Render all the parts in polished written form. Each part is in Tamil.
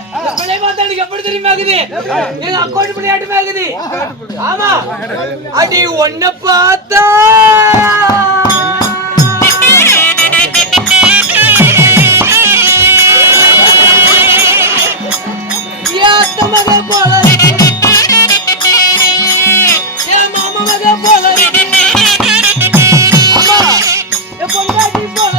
எப்படி தெரியுமா எங்க அக்கௌண்ட் பண்ணியாட்டுமே இருக்குது. ஆமா அடி ஒன்ன பார்த்தா மக போல என் மாமா மக போல ஆமா என் பொண்டாட்டி போல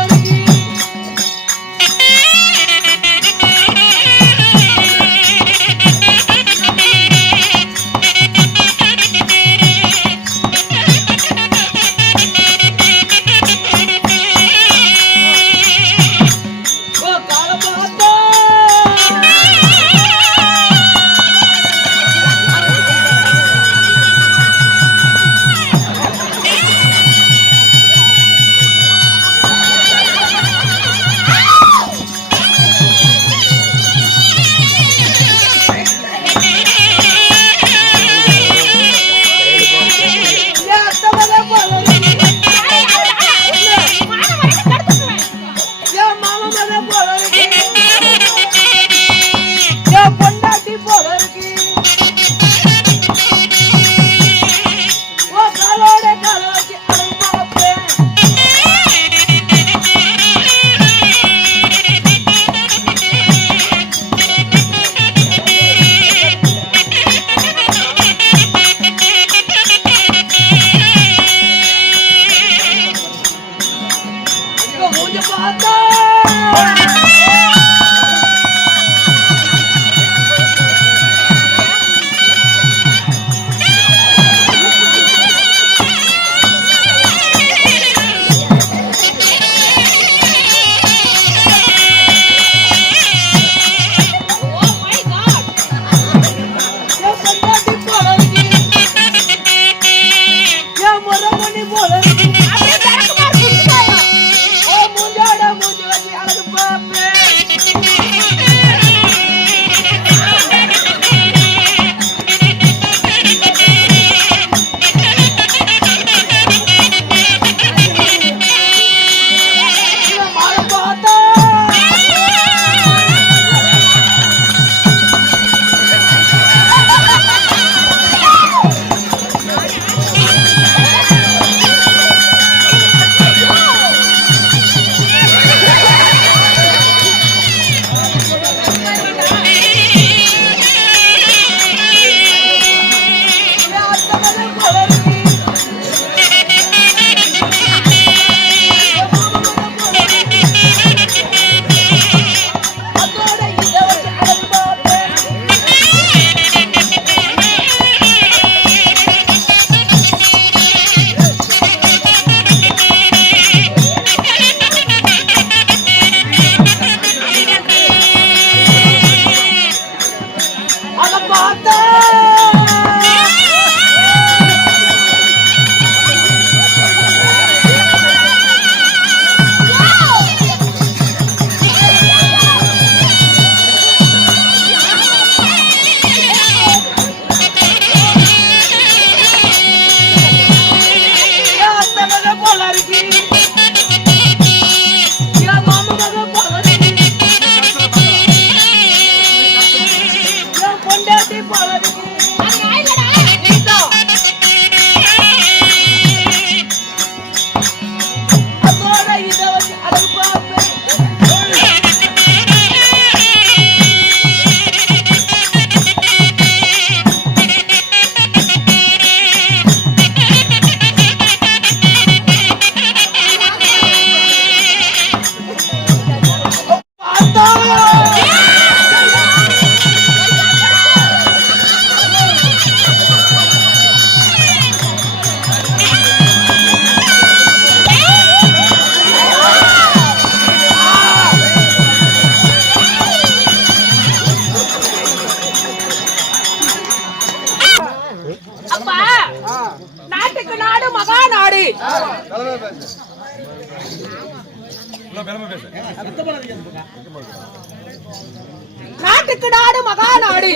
நாட்டுக்கு நாடு மகா நாடு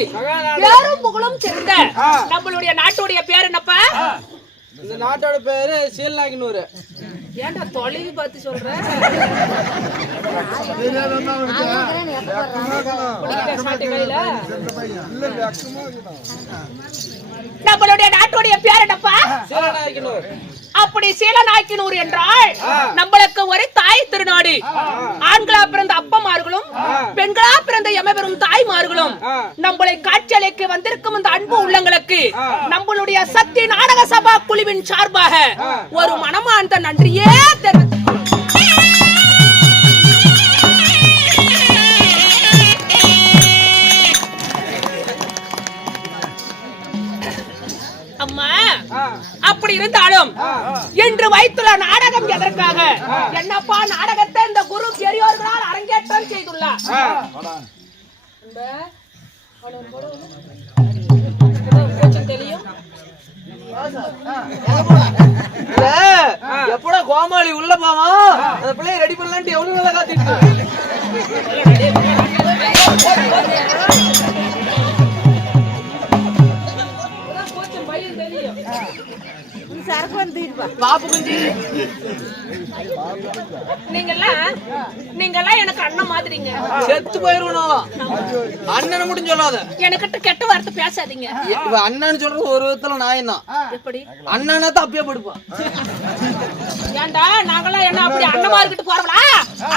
பேரும் புகழும் சேர்ந்த நம்மளுடைய நாட்டுடைய பேர் என்னப்பா? இந்த நாட்டோட பேரு சீல்நாயக்கனூர். ஏன்டா தொலைவி பார்த்து சொல்ற? நம்மளுடைய நாட்டுடைய பேர் என்னப்பா? அப்படி சீலநாயக்கனூர் என்றால் நம்மளுக்கு ஒரு தாய் திருநாடு. ஆண்களா பிறந்த அப்பமார்களும் பெண்களா பிறந்த எமபெரும் தாய்மார்களும் நம்மளை காட்சியளிக்க வந்திருக்கும் இந்த அன்பு உள்ளங்களுக்கு நம்மளுடைய சக்தி நாடக சபா குழுவின் சார்பாக ஒரு மனமார்ந்த நன்றியே தெரிவித்துக் அம்மா. அப்படி இருந்தாலும் இன்று வைத்துள்ள நாடகம் எதற்காக? என்னப்பா நாடகத்தை இந்த குரு பெரியோர்களால் அரங்கேற்றம் செய்துள்ளார். தெரியும் எப்படா கோமாளி உள்ள போவா அந்த பிள்ளைய ரெடி பண்ணலான்ட்டு எவ்வளவு வேலை காத்திட்டு பாப்பு குஞ்சி. நீங்கெல்லாம் எனக்கு அண்ணன் மாதிரிங்க. செத்து போயிருவணும். அண்ணனை மட்டும் சொல்லாத. எனக்கிட்ட கெட்ட வார்த்தை பேசாதீங்க. அண்ணன் சொல்றது ஒரு விதத்துல நாயம் தான். எப்படி அண்ணனா தான் அப்பயே படுப்பா. ஏண்டா நாங்கெல்லாம் என்ன அப்படி அண்ணமா இருக்கிட்டு போறவளா?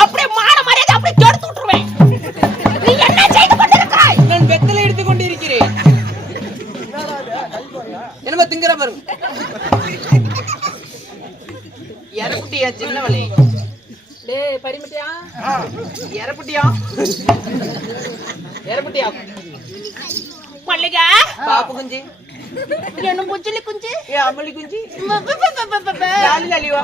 அப்படியே மான மரியாதை அப்படியே கெடுத்து விட்டுருவேன். நீ என்ன செய்து கொண்டிருக்கிறாய்? நான் வெத்தலை எடுத்துக் கொண்டிருக்கிறேன். என்னமா திங்கற பாருங்க. எரப்புட்டியா சின்னவளே? டேய் பரிமட்டியா? எரப்புட்டியா? எரப்புட்டியா? மல்லிகா பாப்பு குஞ்சி. என்ன புஞ்சிலி குஞ்சி? ஏ அமளி குஞ்சி. லாலி லாலிவா.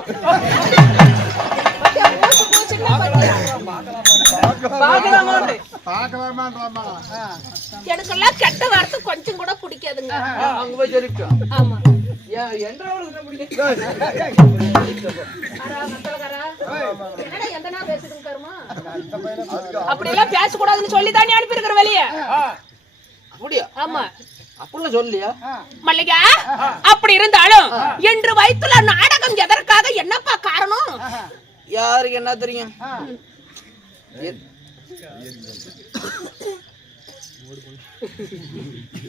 எனக்கெல்லாம் கெட்ட வார்த்தை கொஞ்சம் கூட பிடிக்காதுங்க. அங்க போய் சொல்லிட்டு. ஆமா. அப்படி எல்லாம் பேசக்கூடாதுன்னு சொல்லிதானே அனுப்பியிருக்கிற வெளியே. அப்படியா? ஆமா. அப்படிலாம் சொல்லியா? மல்லிகா அப்படி இருந்தாலும் என்று வைத்துள்ள நாடகம் எதற்காக? என்னப்பா காரணம்? யாருக்கு என்ன தெரியும்?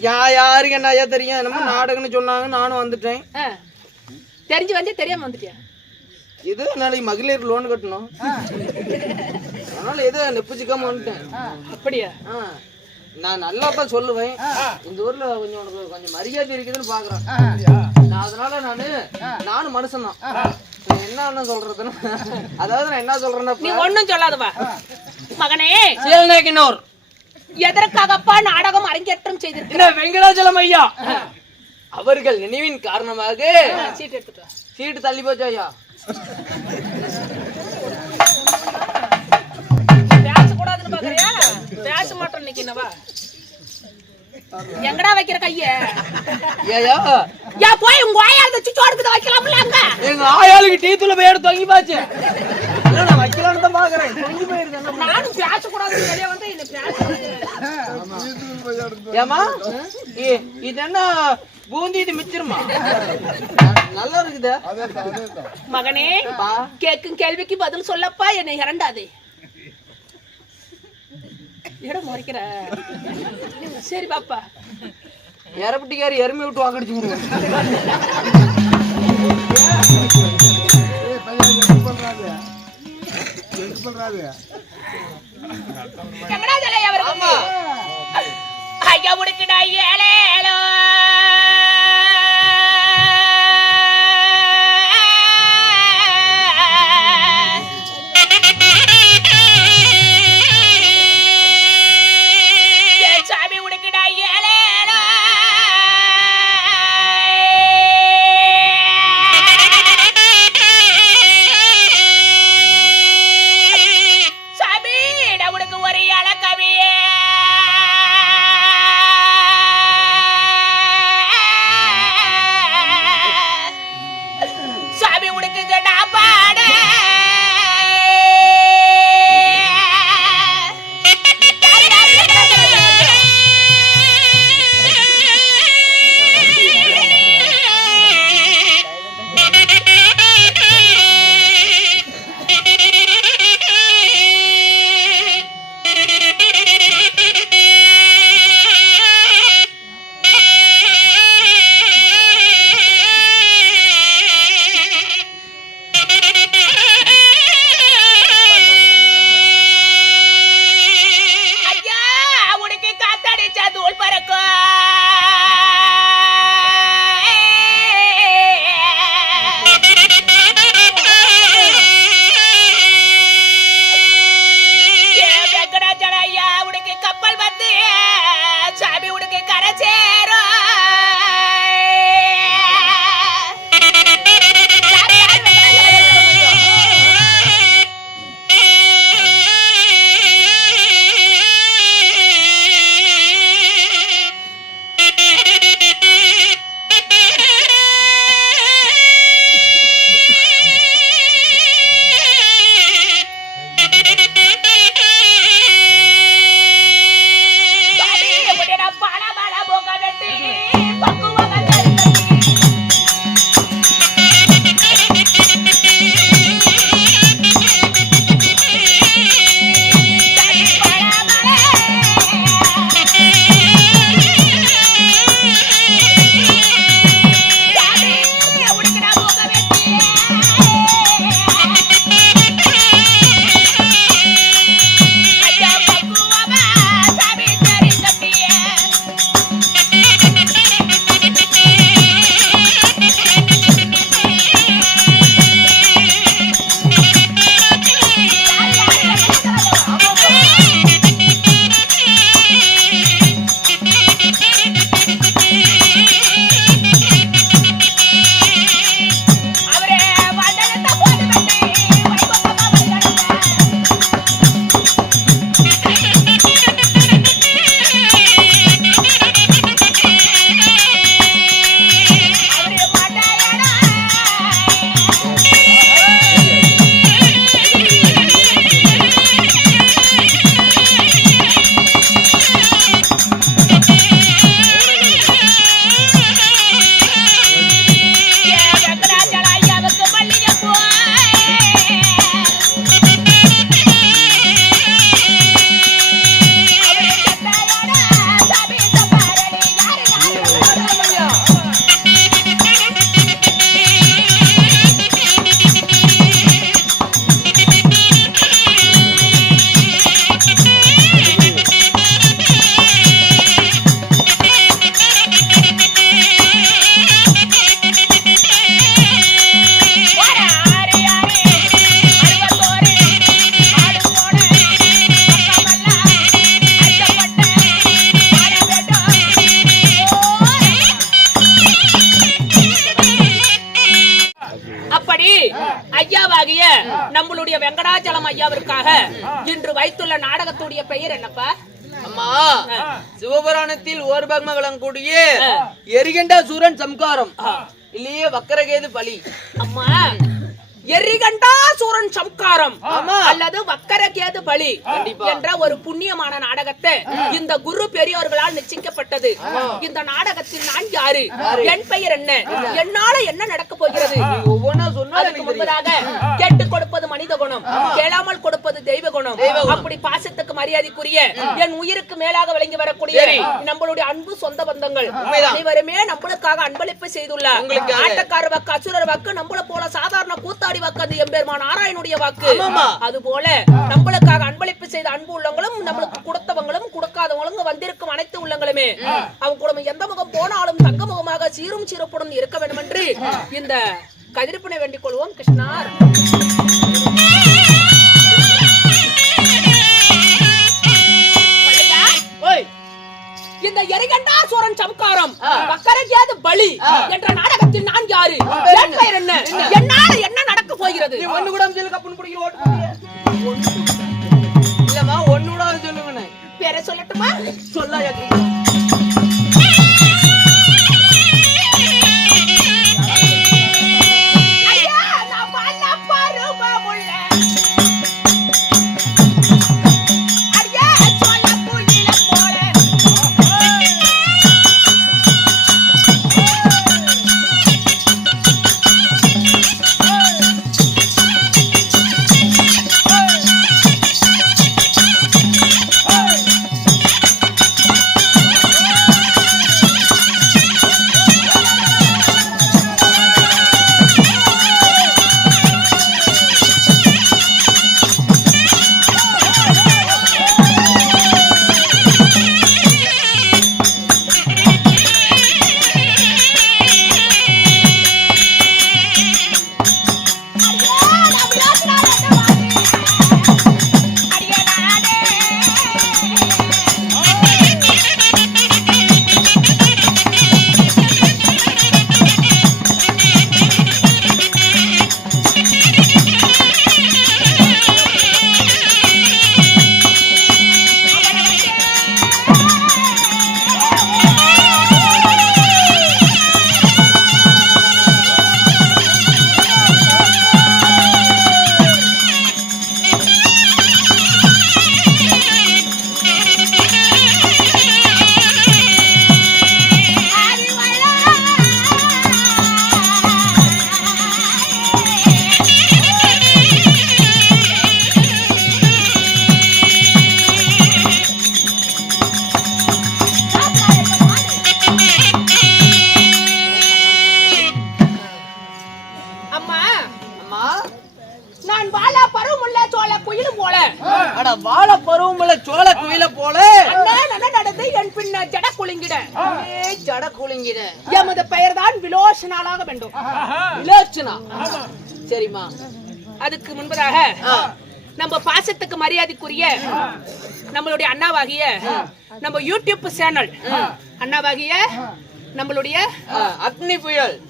யாருக்கு என்ன தெரியும்? என்னமோ நாடகம்னு சொன்னாங்க, நானும் வந்துட்டேன். தெரிஞ்சு வந்து தெரியாம வந்துட்டியா? இது நாளைக்கு மகளிர் லோன் கட்டணும், அதனால எது நெப்புச்சிக்காம வந்துட்டேன். அப்படியா? நான் நல்லா தான் சொல்லுவேன். இந்த ஊர்ல கொஞ்சம் உனக்கு கொஞ்சம் மரியாதை இருக்குதுன்னு பாக்குறேன். அதனால நானும் மனுஷன் தான். என்ன சொல்றதுன்னு, அதாவது நான் என்ன சொல்றேன்னா, நீ ஒண்ணும் சொல்லாதவா மகனே. சீலநாயக்கனூர் எதற்காகப்பா நாடகம் அரங்கேற்றம் செய்திருக்க? வெங்கடாச்சலம் ஐயா அவர்கள் நினைவின் காரணமாக சீட்டு எடுத்துட்டு சீட்டு தள்ளி போச்சு ஐயா. பேசக்கூடாதுன்னு பாக்குறியா? பேச மாட்டோம் நிக்கவா? எங்கடா வைக்கிற கைய? ஏயா யா போய் உங்க ஆயால சுச்சோடுக்கு வைக்கலாம்ல. அங்க எங்க ஆயாளுக்கு டீத்துல போய் எடுத்து தொங்கி பாச்சு. நான் வைக்கலாம்னு தான் பாக்குறேன். தொங்கி போயிருக்கேன். நானும் பேசக்கூடாதுன்னு வெளியே வந்து என்ன பேச. ஏமா இது என்ன பூந்தி? இது மிச்சிருமா? நல்லா இருக்குதா மகனே? கேக்கும் கேள்விக்கு பதில் சொல்லப்பா, என்னை இரண்டாதே. இடம் முறைக்கிற. சரி பாப்பா. எரப்பட்டிக்காரி எருமை விட்டு வாக்கடிச்சு விடுவோம். ஐயா உடுக்குடா ஏலேலோ. கப்பல் வந்து சாமி உனக்கு கரை சேரும். ஐயாவாகிய நம்மளுடைய வெங்கடாச்சலம் ஐயாவிற்காக இன்று வைத்துள்ள நாடகத்துடைய பெயர் என்னப்பா? அம்மா, சிவபுராணத்தில் ஓர் பக்ம விளங்கக்கூடிய எரிகண்டா சூரன் சம்காரம் இல்லையே வக்கரகேது பலி. அம்மா, எரிகண்டாசூரன் சம்காரம் அல்லது வக்கரகேது பலி என்ற ஒரு புண்ணியமான நாடகத்தை இந்த குரு பெரியோர்களால் நிச்சயிக்கப்பட்டது. இந்த நாடகத்தில் நான் யாரு, என் பெயர் என்ன, என்னால என்ன நடக்க போகிறது அதுக்கு முன்பதாக கேட்டு கொடுப்பது மனித குணம், கேளாமல் கொடுப்பது தெய்வ குணம். அப்படி பாசத்துக்கு மரியாதைக்குரிய என் உயிருக்கு மேலாக விளங்கி வரக்கூடிய நம்மளுடைய அன்பு சொந்த பந்தங்கள் அனைவருமே நம்மளுக்காக அன்பளிப்பு செய்துள்ளார். ஆட்டக்கார வாக்கு, அசுரர் வாக்கு, நம்மள போல சாதாரண கூத்தாடி வாக்கு அந்த எம்பெருமான் நாராயணுடைய வாக்கு. அது போல நம்மளுக்காக அன்பளிப்பு செய்த அன்பு உள்ளவங்களும் நம்மளுக்கு கொடுத்தவங்களும் கொடுக்காதவங்களும் வந்திருக்கும் அனைத்து உள்ளங்களுமே அவங்க கூட எந்த முகம் போனாலும் தங்க முகமாக சீரும் சீரப்புடன் இருக்க வேண்டும் என்று இந்த கதிர்ப்பினை வேண்டிக் கொள்வோம். கிருஷ்ணார் இந்த எரிகண்டாசூரன் சம்காரம் வக்கரகேது பலி என்ற நாடகத்தில் நான் யாரு, என் பெயர் என்ன, என்னால என்ன நடக்க போகிறது? ஒண்ணு கூட இல்லம்மா, ஒண்ணு கூட சொல்லுங்க. பேரை சொல்லட்டுமா? சொல்ல பின்ன ஜட குலுங்கிட ஜட குலுங்கிட எமது பெயர் தான் விலோச்சனாலாக வேண்டும். விலோச்சனா? சரிம்மா. அதுக்கு முன்பதாக நம்ம பாசத்துக்கு மரியாதைக்குரிய நம்மளுடைய அண்ணாவாகிய நம்ம யூடியூப் சேனல் அண்ணாவாகிய நம்மளுடைய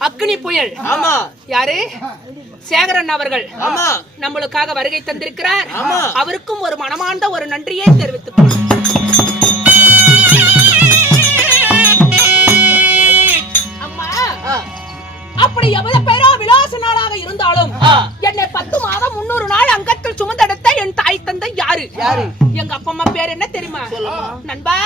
அக்னி புயல் ஆமா யாரு சேகரன் அவர்கள் ஆமா நம்மளுக்காக வருகை தந்திருக்கிறார். அவருக்கும் ஒரு மனமார்ந்த ஒரு நன்றியை தெரிவித்துக் கொள்கிறேன். அம்மா அப்படி எவ்வளவு பேரோ விலாச நாளாக இருந்தாலும் என்னை 10 மாதம் 300 நாள் அங்கத்தில் சுமந்தெடுத்த என் தாய் தந்தை யாரு? எங்க அப்பா அம்மா பேர் என்ன தெரியுமா? நண்பா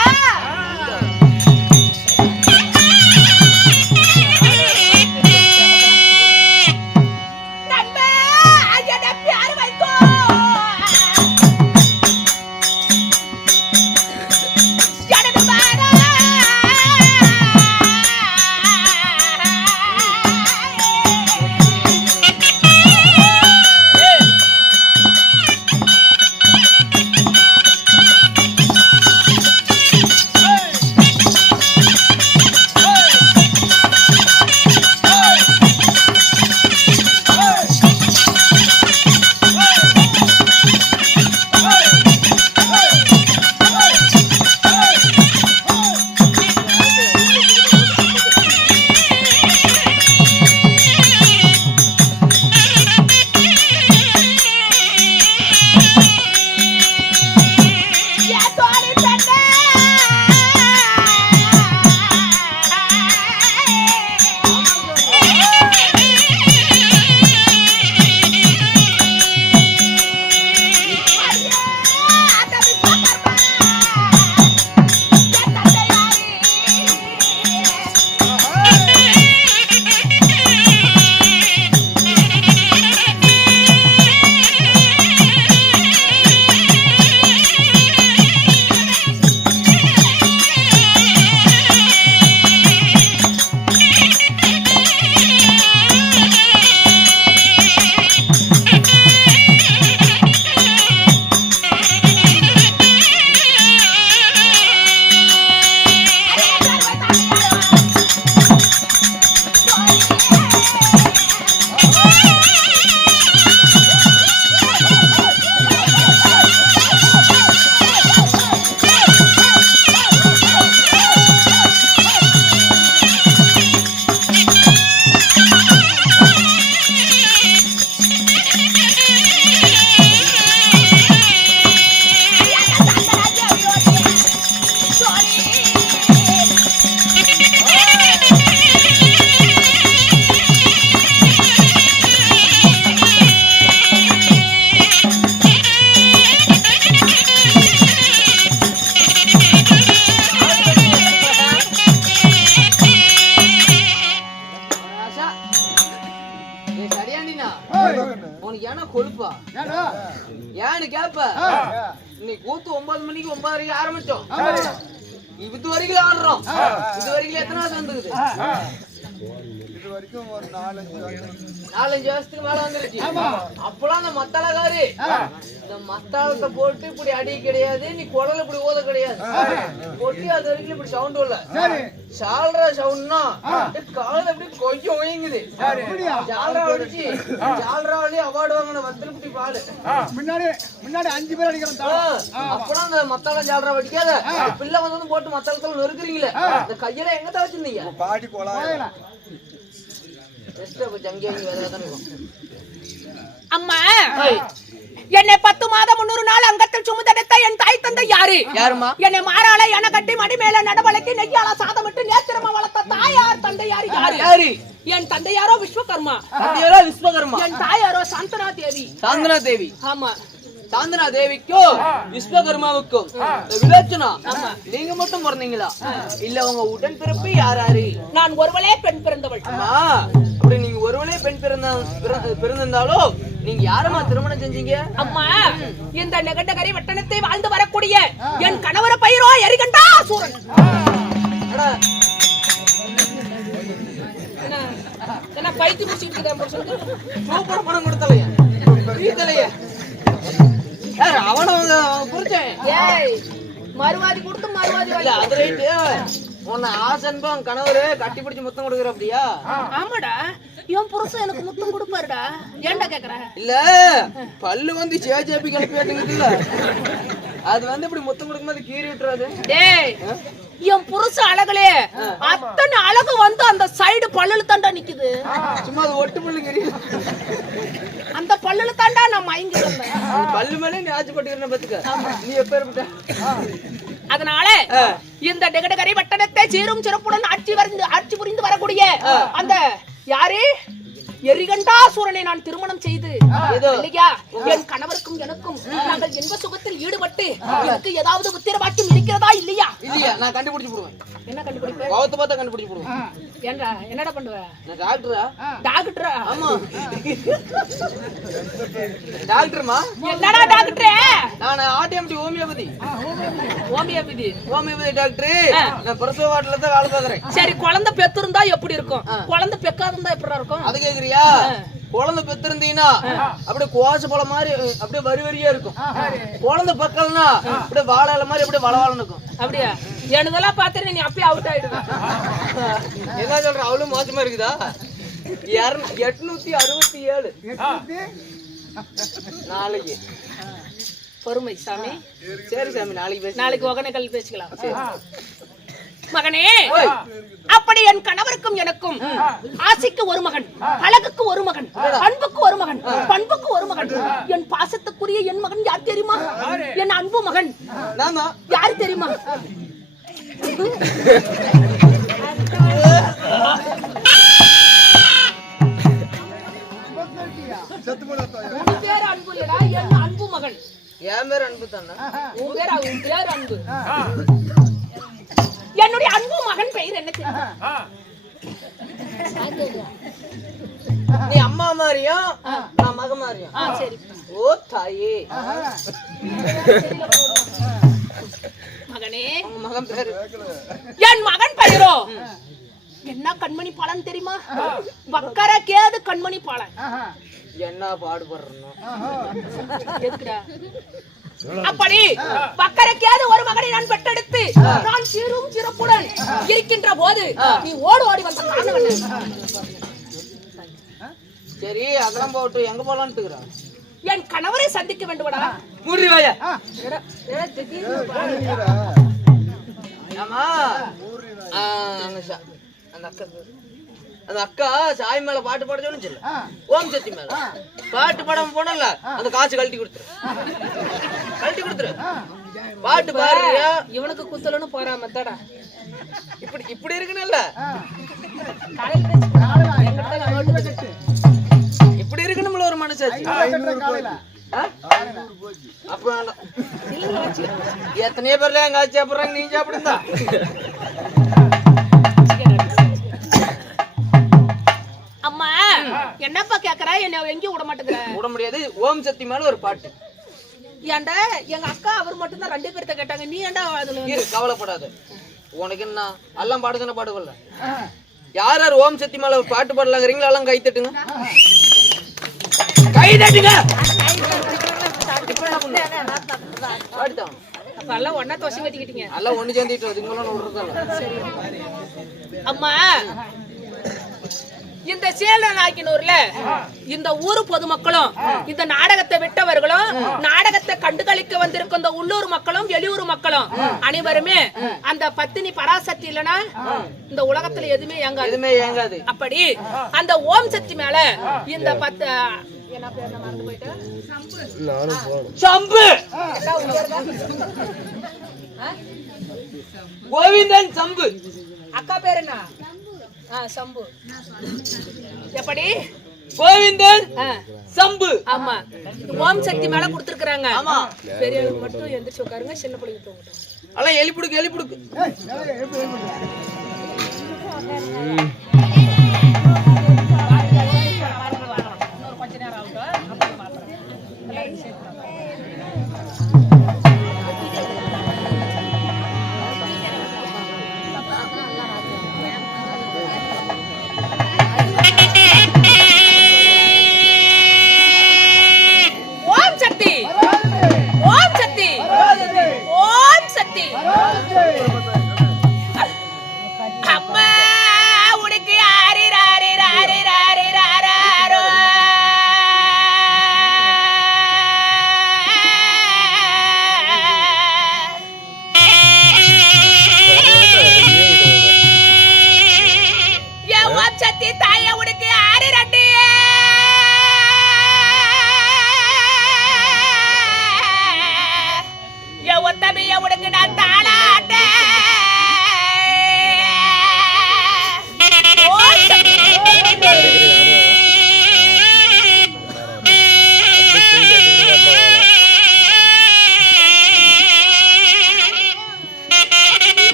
கொழுப்பா ஏன்னு கேப்ப இன்னைக்கு கூத்து 9 மணிக்கு 9:30 ஆரம்பிச்சோம். இது வரைக்கும் ஆடுறோம். இது வரைக்கும் எத்தனை வருஷம் வந்துருக்குது? இது வரைக்கும் ஒரு 4-5 வருஷத்துக்கு மேல வந்துருச்சு. அப்பெல்லாம் அந்த மத்தாளக்காரு இந்த மத்தாளத்தை போட்டு இப்படி அடி கிடையாது, நீ குடல இப்படி ஊத கிடையாது, கொட்டி அது வரைக்கும் இப்படி சவுண்ட் இல்ல. சால்ரா சவுண்ட்னா காலையில அப்படி கொஞ்சம் ஒயங்குது. ஜால்ரா அடிச்சு ஜால்ராவிலே அவார்டு வாங்கின வத்தலக்குட்டி பாலு முன்னாடி 5 பேர் அடிக்கிறோம். அப்பெல்லாம் அந்த மத்தாள ஜால்ரா அடிக்காத பிள்ளை வந்து போட்டு மத்தாளத்துல நொறுக்குறீங்களே, இந்த கையில எங்க தான் வச்சிருந்தீங்க? பாட்டி போலாம் அம்மா என்னை 10 மாதம் 300 நாள் அங்கத்தில் சுமந்தெடுத்த என் தாய் தந்தை யாரு? யாருமா? என்னை மாறால என கட்டி மடி மேல நடவலைக்கு நெய்யால சாதமிட்டு நேத்திரமா வளர்த்த தாயார் தந்தையார் யாரு? என் தந்தையாரோ விஸ்வகர்மா. விஸ்வகர்மா. என் தாயாரோ சாந்தனா தேவி. சாந்தனா தேவி. ஆமா. சாந்தனா தேவிக்கும் விஸ்வகர்மாவுக்கும் விலோச்சனா நீங்க மட்டும் பிறந்தீங்களா? இல்ல உங்க உடன் பிறப்பு யாராரு? நான் ஒருவளே பெண் பிறந்தவள். அப்படி நீங்க ஒருவளே பெண் பிறந்திருந்தாலும் நீங்க யாரமா திருமணம் செஞ்சீங்க? அம்மா இந்த நெகண்டகரை வட்டணத்தை வாழ்ந்து வரக்கூடிய என் கணவர பயிரோ எரிகண்டா சூரன். என்ன பைத்தி முடிச்சிட்டு இருக்கேன். சூப்பர் பணம் கொடுத்தலையா வீட்டலையா அவன புரிச்சேன். மறுவாதி கொடுத்து மறுவாதி இல்ல அது ரைட்டு. உன்னை ஆசன்பம் கணவரு கட்டி பிடிச்சு முத்தம் கொடுக்குற அப்படியா? ஆமாடா, இவன் புருஷன் எனக்கு முத்தம் கொடுப்பாருடா. ஏன்டா கேக்குற? இல்ல பல்லு வந்து சேஜேபி கிளப்பியாட்டுங்குதுல்ல, அது வந்து இப்படி முத்தம் கொடுக்கும்போது கீறி விட்டுறாது. டேய், என் புருஷன் அழகுலே அத்தனை அழகு வந்து அந்த சைடு பல்லுல தாண்டா நிக்குது. சும்மா அது ஒட்டு பல்லு கீறி அந்த பல்லுல தாண்டா நான் மயங்கி இருந்தேன். பல்லு மேலே நீ ஆச்சப்பட்டுக்கிறேன் பாத்துக்க. நீ எப்ப இருப்ப? அதனால இந்த டெகடகரை வட்டணத்தை சீரும் சிறப்புடன் ஆட்சி புரிந்து வரக்கூடிய அந்த யாரு எரிகண்டாசூரனை நான் திருமணம் செய்து இல்லையா, என் கணவருக்கும் எனக்கும் நாங்கள் இன்ப சுகத்தில் ஈடுபட்டு எனக்கு ஏதாவது உத்திரவாக்கியம் இருக்கிறதா இல்லையா? இல்லையா, நான் கண்டுபிடிச்சு போடுவேன். என்ன கண்டுபிடிப்பேன்? பௌத்த பார்த்தா கண்டுபிடிச்சு போடுவேன். ஏன்டா என்னடா பண்ணுவ? நான் டாக்டரா? டாக்டரா? ஆமா டாக்டர்மா. என்னடா டாக்டரே? நான் ஆர்டிஎம்டி ஹோமியோபதி. Homeopathy doctor. நான் பிரசவ வார்டுல தான் வேலை பார்க்கறேன். சரி, குழந்தை பெத்திருந்தா எப்படி இருக்கும்? குழந்தை பெக்காத இருந்தா எப்படி இருக்கும்? அது கேக்குறியா? குழந்தை பெத்திருந்தீங்கன்னா அப்படியே கோச பழம் மாதிரி அப்படியே வரி வரியா இருக்கும். குழந்தை பக்கல்னா அப்படியே வாழை மாதிரி அப்படியே வளவாளன்னு இருக்கும். அப்படியா? எனதெல்லாம் பாத்துட்டு நீ அப்பயே அவுட் ஆயிடுவ. என்ன சொல்ற? அவ்வளவு மோசமா இருக்குதா? 867 நாளைக்கு. பொறுமை சாமி. சரி சாமி, நாளைக்கு பேச. நாளைக்கு ஒகனைக்கல் பேசிக்கலாம். மகனே, அப்படி என் கணவருக்கும் எனக்கும் ஆசைக்கு ஒரு மகன், அழகுக்கு ஒரு மகன், அன்புக்கு ஒரு மகன், பண்புக்கு ஒரு மகன். என் பாசத்துக்குரிய என் மகன் யார் தெரியுமா? என் அன்பு மகன் யார் தெரியுமா? உன் பேர் அன்பு இல்லடா, என் அன்பு மகன். என் பேர் அன்பு தானே. உன் பேர் அன்பு. என்னுடைய அன்பு மகன் பெயர் என்ன தெரியுமா? நீ அம்மா மாதிரியும் நான் மகன் மாதிரியும். சரி. ஓ தாயே. மகனே, மகன் பேரு? என் மகன் பெயரோ என்ன கண்மணி பாலன் தெரியுமா? வக்கர கேது கண்மணி பாலன். என்ன பாடுபடுறோம்? அப்படி வக்கரக்கேது ஒரு மகனை நான் பெற்றெடுத்து நான் சீரும் சிறப்புடன் இருக்கின்ற போது நீ ஓடி ஓடி வந்த காரணம் என்ன? சரி, அதெல்லாம் போட்டு எங்க போலான்னு என் கணவரை சந்திக்க வேண்டும்டா. மூடி வாயா. ஆமா, அந்த அக்கா சாய் மேல பாட்டு பாட சொன்னு ஓம் சக்தி மேல பாட்டு பாடாம போனல, அந்த காசு கழட்டி கொடுத்துரு. பாட்டு பாடுறியா? இவனுக்கு குத்தலன்னு போறாம தடா. இப்படி இருக்குன்னு இப்படி இருக்கணும்ல ஒரு மனுஷாச்சு. அப்ப எத்தனையோ பேர்ல எங்க ஆச்சு சாப்பிடுறாங்க, நீ சாப்பிடுந்தா? அம்மா என்னப்பா கேக்குறா? என்ன எங்கேயும் விட மாட்டேங்கிற? விட முடியாது. ஓம் சக்தி மேல ஒரு பாட்டு. ஏன்டா எங்க அக்கா அவர் மட்டும் தான் 2 பேர்த்த கேட்டாங்க, நீ ஏன்டா அதுல? கவலைப்படாத, உனக்கு என்ன எல்லாம் பாடுதானே பாடுகள்ல. யார் யார் ஓம் சக்தி மேல ஒரு பாட்டு பாடலாங்கிறீங்களா? எல்லாம் கை தட்டுங்க, கை தட்டுங்க. பாடுதான் அப்ப எல்லாம் ஒண்ணா தோசை கட்டிக்கிட்டீங்க. எல்லாம் ஒண்ணு சேர்ந்துட்டு இதுங்களும் விடுறதால. அம்மா, இந்த சேலநாயக்கனூர்ல இந்த ஊரு பொதுமக்களும் இந்த நாடகத்தை விட்டவர்களும் நாடகத்தை கண்டுகளிக்க வந்திருக்கும் இந்த உள்ளூர் மக்களும் வெளியூர் மக்களும் அனைவருமே அந்த பத்தினி பராசக்தி இல்லனா இந்த உலகத்துல எதுவுமே ஏங்காது. அப்படி அந்த ஓம் சக்தி மேல இந்த என்ன பேர் மறந்து போயிட்டேன், சம்பு கோவிந்தன் சம்பு. அக்கா பேர் என்ன? சம்பு. எப்படி? கோவிந்தன் சம்பு. ஆமா, ஓம் சக்தி மேல கொடுத்திருக்காங்க. ஆமா, பெரியவங்க மட்டும் எந்திரிச்சு உட்காருங்க, சின்ன பிள்ளைங்க தூங்கட்டும். எலி புடுக்கு